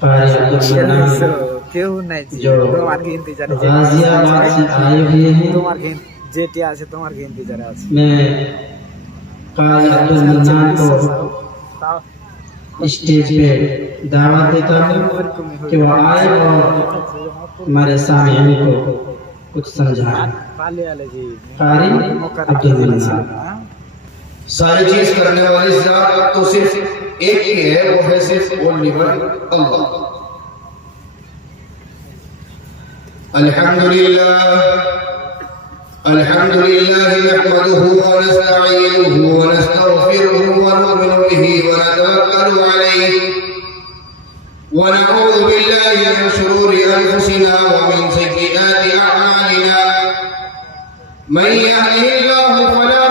कारी अब्दुल मन्नान কেউ নাই जो তোমার কি इंतजार है गाजियाबाद से आए हुए हैं। তোমার কি जेटी আছে তোমার কি इंतजार আছে मैं कारी अब्दुल मन्नान को स्टेज पे दावत देता हूँ कि वो आए और हमारे सामने को कुछ समझाए। पाले वाले जी कारी अब्दुल मन्नान सारी चीज करने वाली जात तो सिर्फ एक ही है, वो है सिर्फ ओनली वन अल्लाह। अल्हम्दुलिल्लाह अल्हम्दुलिल्लाह नहमदुहु व नस्तईनुहु व नस्तगफिरुहु व नु'मिनु बिही व नतवक्कलु अलैहि व नऊज़ु बिल्लाहि मिन शुरूरि अनफुसिना व मिन सय्यिआति अअमालिना मन यहदिहिल्लाहु फला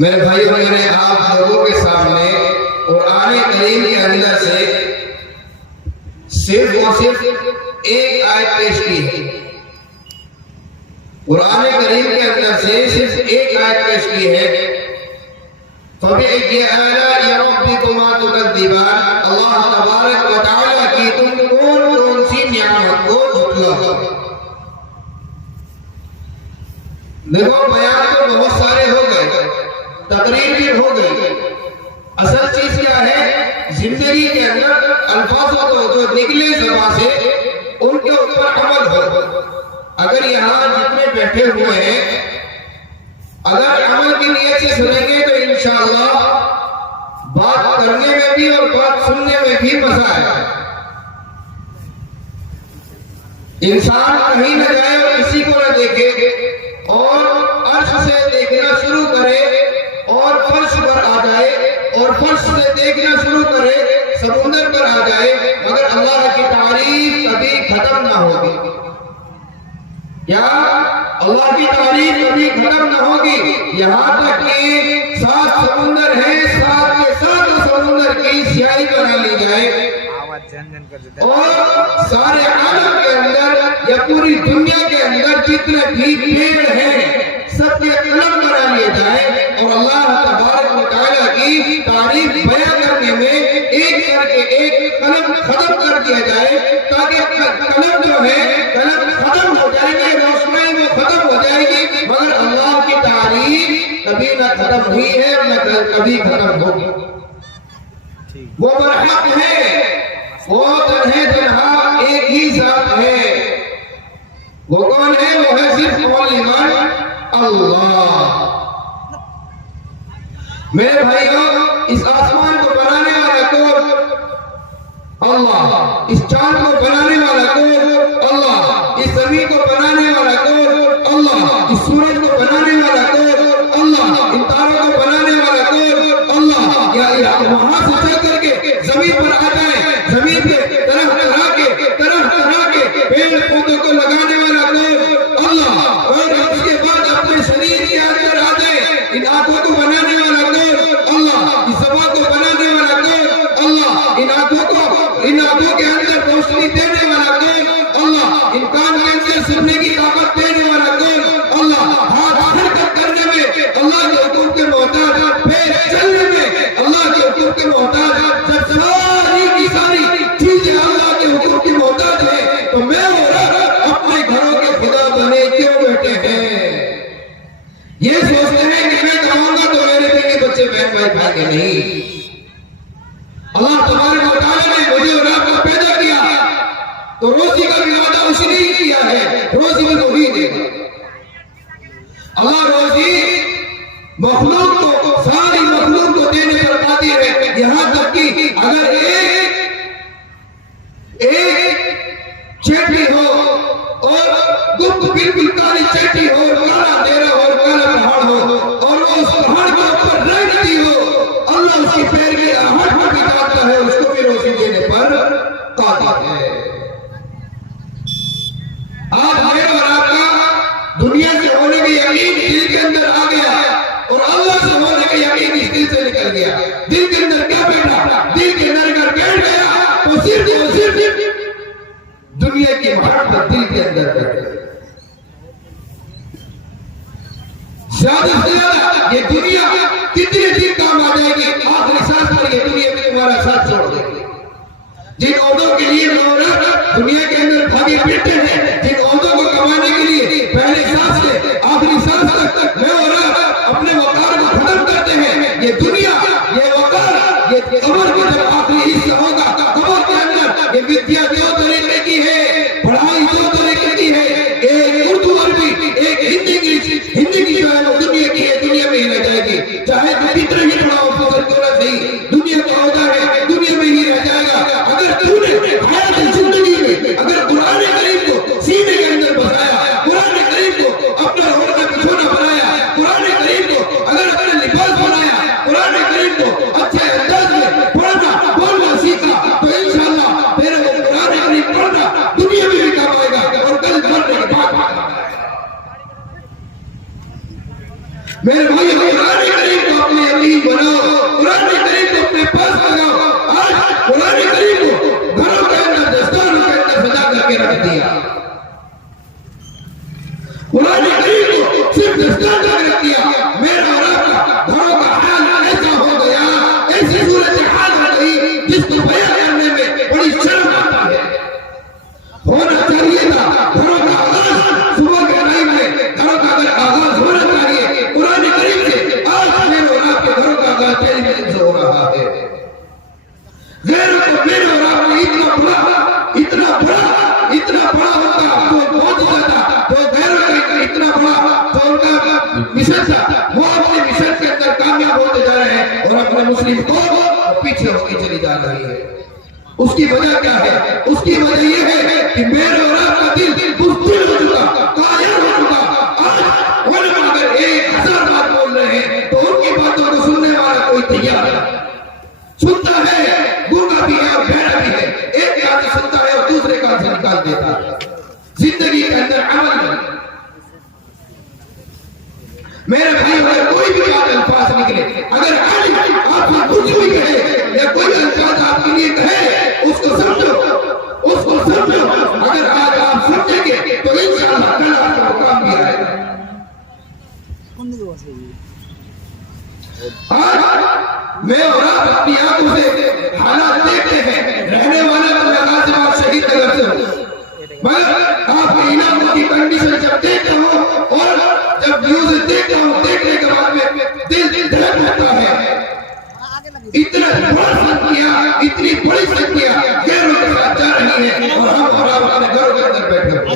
मेरे भाई मैंने आप लोगों के सामने कुरान करीम के अंदर से सिर्फ और सिर्फ एक आयत पेश की है। कुरान करीम के अंदर से सिर्फ एक आयत पेश की है। फबिअय्यि आलाइ रब्बिकुमा तुकज़्ज़िबान। अल्लाह तबारक व तआला की तुम कौन कौन सी नियामत को झुठलाओ। देखो बयान तो बहुत सारे हो गए, तकरीर भी हो गई। असल चीज क्या है, जिंदगी के अंदर अल्फाजों को जो निकले ज़बान से उनके ऊपर अमल हो। अगर यहाँ जितने बैठे हुए हैं अगर अमल की नीयत से सुनेंगे तो इंशाअल्लाह बात करने में भी और बात सुनने में भी मजा आएगा। इंसान कहीं न जाए और किसी को न देखे और अर्श से देखना शुरू करे और फर्श पर आ जाए और फर्श से देखना शुरू करे समुद्र पर आ जाए, मगर अल्लाह की तारीफ कभी खत्म ना होगी। क्या अल्लाह की तारीफ कभी खत्म ना होगी? यहाँ तक कि 7 समुद्र है, 7 के 7 समुद्र की स्याही बना ली जाए और सारे आलम के अंदर या पूरी दुनिया के अंदर जितने भी पेड़ हैं सबके कलम बना लिए जाए और अल्लाह तबारक व तआला की तारीफ बयां करने में एक करके एक कलम खत्म कर दिया जाए, ताकि कलम जो है कलम खत्म हो जाएगी, रोशनी में खत्म हो जाएगी, मगर अल्लाह की तारीफ कभी न खत्म हुई है न कभी खत्म होगी। वो बरहक है, वो तन्हे तन्हा एक ही जात है। वो कौन है? वो है सिर्फ ओनली वन अल्लाह। मेरे भाइयों, इस आसमान को बनाने वाला कौन? अल्लाह। इस चांद को बनाने वाला कौन? अल्लाह। इस जमीन को बनाने वाला कौन? अल्लाह। इस सूरज को बनाने वाला कौन? अल्लाह। इन तारों को बनाने वाला कौन? अल्लाह। या वहां से चल करके जमीन पर आ जाए, जमीन पे तरह तरह के पेड़ पौधों को लगाने वाला कौन? अल्लाह। और उसके बाद अपने शरीर के अंदर आ जाए, इन आंखों को बनाने वाला कौन? अल्लाह। इस ज़बान को बनाने वाला कौन? अल्लाह। इन आंखों के अंदर रोशनी देने वाला कौन? अल्लाह। इन कान के अंदर सुनने की ताकत देने वाला कौन? अल्लाह। हाथ हरकत करने में अल्लाह के हुक्म के मोहताज, पैर चलने में अल्लाह के हुक्म के मोहताज, जब सारी की सारी चीजें अल्लाह के हुक्म की मोहताज है, तो मैं और अपने घरों के खुदा बने क्यों बैठे हैं? ये सोचते हैं कि मैं कमाऊंगा तो मेरे बेटे बच्चे बहन भाई खाएंगे। नहीं, अल्लाह तबारक व तआला ने मुझे और आपको पैदा किया तो रोजी का भी वादा उसने ही किया है, रोजी वो ही देगा। अल्लाह रोजी मखलूक को, सारी मखलूक को देने पर कादिर है। यहाँ तक कि अगर एक चेटी हो और गुप्त बिल्कुल काली चेटी हो, काला डेरा हो, काला पहाड़ हो और वो उस पहाड़ के ऊपर रहती हो, अल्लाह उसके पैर की आहट को भी जानता है, उसको भी रोजी देने पर कादिर है। आज मेरा और आपका दुनिया से होने का यकीन दिल के अंदर आ गया और अल्लाह से होने का यकीन इस दिल से निकल गया। दिल के अंदर क्या बैठा? दिल के अंदर अगर बैठ गया तो सिर्फ दुनिया की मोहब्बत दिल के अंदर बैठ गई। ज्यादा से ज्यादा ये दुनिया कितने दिन काम आ जाएगी, आखिरी सांस पर ये दुनिया में तुम्हारा साथ छोड़ देगी। जिन औरतों के लिए औरत दुनिया के अंदर भागे फिरते हैं, जिन औरतों को कमाने के लिए पहले सांस से आखिरी सांस तक मैं और अपने वकार को खत्म करते हैं, ये दुनिया, ये वकार, ये कब्र की जब आखिरी हिस्सा होगा, कब्र के अंदर ये विद्या दो तरीके की है, पढ़ाई दो तरीके की है, एक उर्दू अरबी, एक हिंदी इंग्लिश। हिंदी की जो है वो दुनिया की है, दुनिया में ही रह जाएगी, चाहे तो कितना ही बड़ा ऑफिसर क्यों ना सही, दुनिया का औहदा है, दुनिया में ही रह जाएगा। अगर तूने हयात जिंदगी में अगर कुरान करीम को सीने के अंदर बसाया, कुरान करीम को अपना ओढ़ना बिछोना बनाया, कुरान करीम को अगर अपना लिबास बनाया, कुरान करीम को अच्छे अंदाज में पढ़ना बोलना सीखा, तो इंशाअल्लाह तेरे को कुरान करीम पढ़ना दुनिया में भी काम आएगा और कल मरने के बाद काम आएगा। मेरे भाई, कुरान करीम को अपने यकीन बनाओ, कुरान करीम को अपने पास लगाओ। आज कुरान करीम को घरों के अंदर, दस्तारों के अंदर सजा करके रख दिया। कुरान करीम को सिर्फ दस्तार तक रख दिया। मेरा और आपका घरों का हाल ऐसा हो गया, ऐसी सूरत हाल हो गई जिसको बयां करने में बड़ी शर्म आती है। होना चाहिए था घरों का आगाज सुबह के टाइम में, घरों का अगर आगाज होना चाहिए कुरान करीम से, आज मेरे और आपके घरों का आगाज टेलीविजन से हो रहा है। गैरों को मेरे और आपने इतना बड़ा होता तो बहुत ज्यादा, तो गैरों का इतना बड़ा तो उनका मिशन था, वो अपने मिशन के अंदर कामयाब होते जा रहे हैं और अपने मुस्लिम को पीछे होती चली जा रही है। उसकी वजह क्या है? उसकी वजह यह है कि मेरे और आपका दिल बुज़दिल हो चुका, कायर हो चुका। आज वो लोग अगर 1000 बात बोल रहे हैं तो उनकी बातों को सुनने वाला कोई तैयार है, सुनता है, गूंगा भी है और बहरा भी है, एक कान से सुनता है और दूसरे कान से निकाल देता है। जिंदगी के अंदर अमल नहीं। मेरे भाई, अगर कोई भी अल्फाज निकले, अगर आपसे कुछ भी कहे या कोई अल्फाज आपके लिए कहे, उसको समझो, उसको समझो। अगर आज आप समझेंगे तो इंशाअल्लाह कल आपका काम भी आएगा। आज मैं और आप अपनी आंखों से हालात देखते हैं, रहने वाले मुलाजिम शहीद नगर से, मगर आपके इलाकों की कंडीशन जब देखता हूँ और जब न्यूज देखता हूँ, देखने के बाद में दिल धड़क होता है। इतना बड़ा संख्या, इतनी बड़ी संख्या गैरों के साथ जा रही है और हम और आप अपने घरों के अंदर बैठे हुए।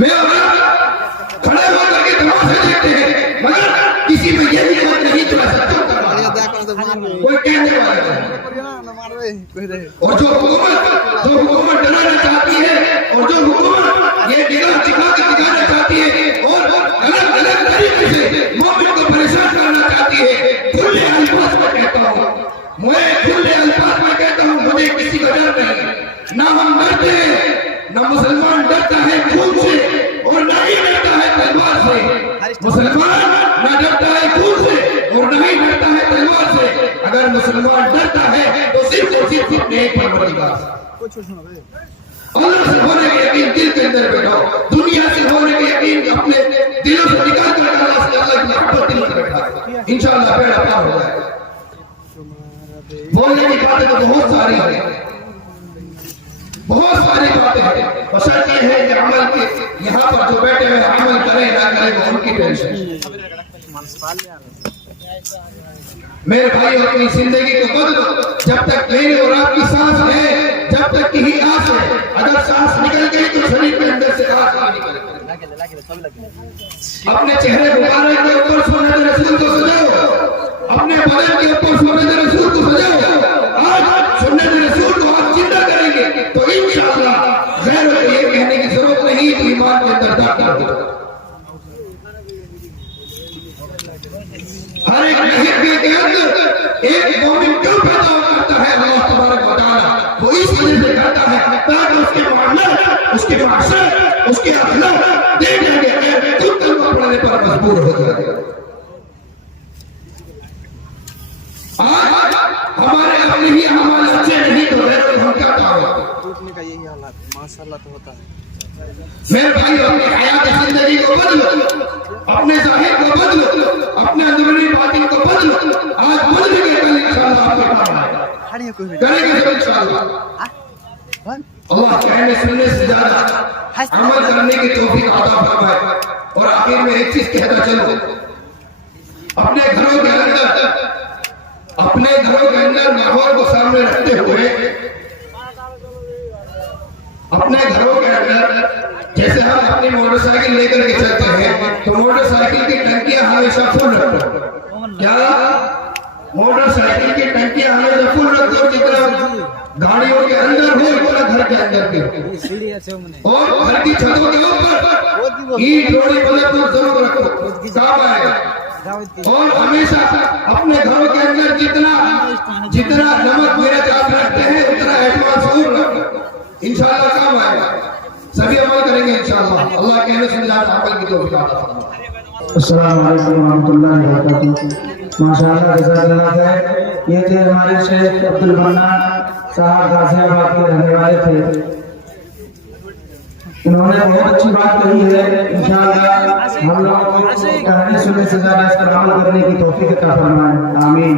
मैं खड़े होकर के तमाशा देखते हैं, मगर किसी में यह हिम्मत नहीं चला सकता कोई कहने वाला है। और जो हुकूमत डराना चाहती है और जो हुकूमत ये निगाह दिखाना चाहती है और अलग अलग तरीके से मोमिन को परेशान करना चाहती है, खुले अल्फाज में कहता हूँ, मैं खुले अल्फाज में कहता हूँ, मुझे किसी का डर नहीं। ना हम डरते हैं, ना मुसलमान डरता है खून से और ना ही डरता है तलवार से। मुसलमान ना डरता है खून से और ना ही डरता है तलवार से। अगर मुसलमान डरता है तो सिर्फ और सिर्फ अपने एक परवरदिगार से, अल्लाह से होने का यकीन दिल के अंदर बैठाओ। दुनिया से होने का यकीन अपने दिलों से निकाल कर अल्लाह से, अल्लाह की मोहब्बत दिल में बैठा, इंशाअल्लाह बेड़ा पार हो जाएगा। बोलने की बातें तो बहुत सारी है, बहुत सारी बातें हैं, बशर्त ये है कि अमल के यहाँ पर जो बैठे हुए अमल करें ना करें वो उनकी टेंशन। मेरे भाई, अपनी जिंदगी को बदलो। जब तक मेरे और आपकी सांस है, जब तक की ही आस है, अगर सांस निकल गई तो शरीर के अंदर से आस नहीं निकलेगी। अपने चेहरे मुबारक के ऊपर सुन्नत रसूल को सजाओ, अपने बदन के ऊपर सुन्नत रसूल को सजाओ। आज सुन्नत रसूल को आप जिंदा करेंगे तो इंशाअल्लाह गैरों को ये कहने की जरूरत नहीं कि ईमान के अंदर दाखिल हो। हर एक लहजे के अंदर एक मोमिन क्यों पैदा करता है अल्लाह तबारक व तआला, वो इस वजह से करता है ताकि उसके मामला, उसके माशर, उसके अखलाक देख लेंगे खुद कलमा पढ़ने पर मजबूर हो जाएगा। आज हमारे अपने ही अमाल अच्छे नहीं तो गैरों हम क्या करेंगे? टूटने का यही हालात माशाल्लाह तो होता है। मेरे भाई अपनी हयात जिंदगी को बदलो, अपने जाहिर को बदलो, अपने अंदरूनी बातिन को बदलो। आज बदल के कल इंशाअल्लाह आपके काम आएगा, करेंगे सब इंशाअल्लाह। अल्लाह कहने सुनने से ज्यादा अमल करने की तौफीक अता फरमाए। और आखिर में एक चीज कहता चलो, अपने घरों के अंदर माहौल को सामने रखते हुए अपने घरों के अंदर जैसे हम अपनी मोटरसाइकिल लेकर के चलते हैं तो मोटरसाइकिल की टंकियां हमेशा फुल रखो। क्या मोटरसाइकिल की टंकियां हमेशा फुल रखो, जितना गाड़ियों के अंदर हो उतना घर के अंदर भी हो। और घर की छतों के ऊपर ईंट रोड़ी पलट जरूर रखो, काम आएगा। और हमेशा अपने घरों के अंदर जितना नमक मिर्च आप रखते हैं उतना एडवांस जरूर रखो, इंशाअल्लाह काम आएगा। सभी अमल करेंगे इंशाअल्लाह। अल्लाह कहने सुन जाता अमल की तौफीक अता फरमाए। अस्सलाम वालेकुम रहमतुल्लाहि व बरकातहू। माशाअल्लाह जज़ाकल्लाह खैर। ये थे हमारे शेख अब्दुल मन्नान साहब, गाजियाबाद के रहने वाले थे। इन्होंने बहुत अच्छी बात कही है। इंशाअल्लाह हम लोगों को कहने सुनने से ज्यादा इस पर अमल करने की तौफीक अता फरमाए। आमीन।